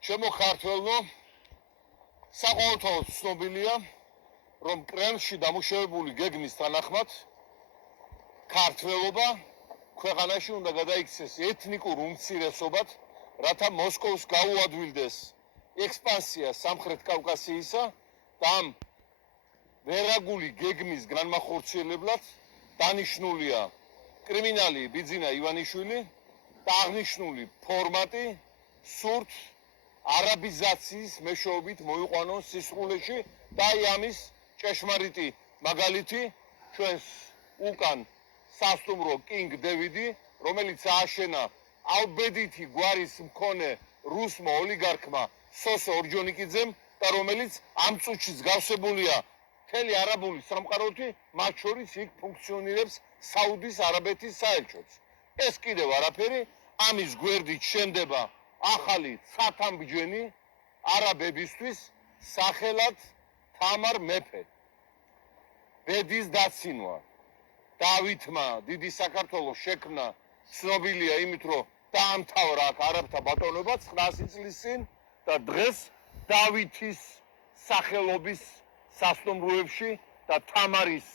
ჩემო ქართველნო, საყოველთაოდ ცნობილია, რომ კრემლში დამუშავებული გეგმის თანახმად ქართველობა ქვეყანაში უნდა გადაიქცეს ეთნიკურ უმცირესობად, რათა მოსკოვს გაუადვილდეს ექსპანსია სამხრეთ კავკასიისა და ამ ვერაგული გეგმის განმახორციელებლად დანიშნულია კრიმინალი ბიძინა ივანიშვილი და აღნიშნული ფორმატი სურთ არაბიზაციის მეშვეობით მოიყვანონ სისხლში და ამის ჭეშმარიტი მაგალითი ჩვენს უკან სასტუმრო კინგ დევიდი, რომელიც ააშენა ალბედითი გვარის მქონე რუსმა ოლიგარქმა სოსო ორჯონიკიძემ და რომელიც ამ წუთში გავსებულია მთელი არაბული სამყაროთი, მათ შორის იქ ფუნქციონირებს საუდის არაბეთის საელჩოც. ეს კიდევ არაფერი, ამის გვერდით შენდება ახალი ცათამბჯენი არაბებისთვის სახელად თამარ მეფე. ბედის დაცინვა. დავითმა დიდი საქართველოს შექმნა ცნობილია იმით, რომ დაამთავრა აქ არაბთა ბატონობა 900 წლის წინ და დღეს დავითის სახელობის სასტუმროებში და თამარის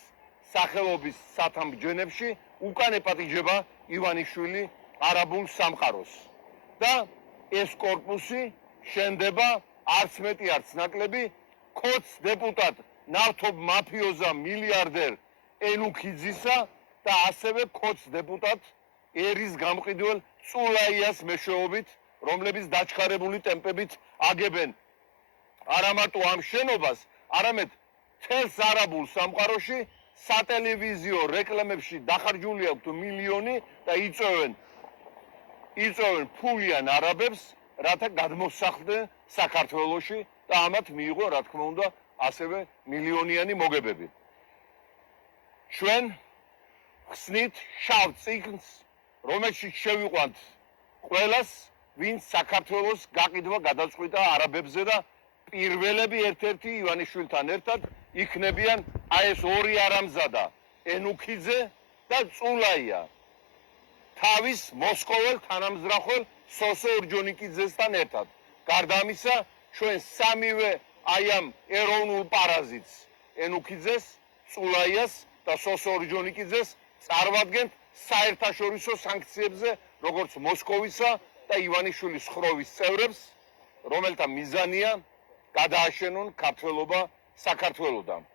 სახელობის სათამბჯენებში უკან ეპატიჟება ივანიშვილი არაბულ სამყაროს. და ეს კორპუსი შენდება არც მეტი არც ნაკლები ქოც დეპუტატ ნავთობ მაფიოზა მილიარდერ ენუქიძისა და ასევე ქოც დეპუტატ ერის გამყიდველ წულაიას მეშვეობით, რომლებიც დაჩქარებული ტემპებით აგებენ არა მარტო ამ შენობას, არამედ მთელს არაბულ სამყაროში სატელევიზიო რეკლამებში დახარჯული აქვთ მილიონი და იწვევენ ფულიან არაბებს, რათა გადმოსახლდნენ საქართველოში და ამათ მიიღო, რა თქმა უნდა, ასევე მილიონიანი მოგებები. ჩვენ ხსნით შავ წიგნს, რომელშიც შევიყვანთ ყველას, ვინც საქართველოს გაყიდვა გადაწყვიტა არაბებზე და პირველები ერთ-ერთი ივანიშვილთან ერთად იქნებიან ეს ორი არამზადა, ენუქიძე და წულაია. თავის მოსკოველ თანამზრახელ სოსო ორჯონიკიძესთან ერთად. გარდა ამისა, ჩვენ სამივე აი ამ ეროვნულ პარაზიტს, ენუქიძეს, წულაიას და სოსო ორჯონიკიძეს წარმოვადგენთ საერთაშორისო სანქციებზე, როგორც მოსკოვისა და ივანიშვილის ხროვის წევრებს, რომელთა მიზანია გადააშენონ ქართველობა საქართველოდან.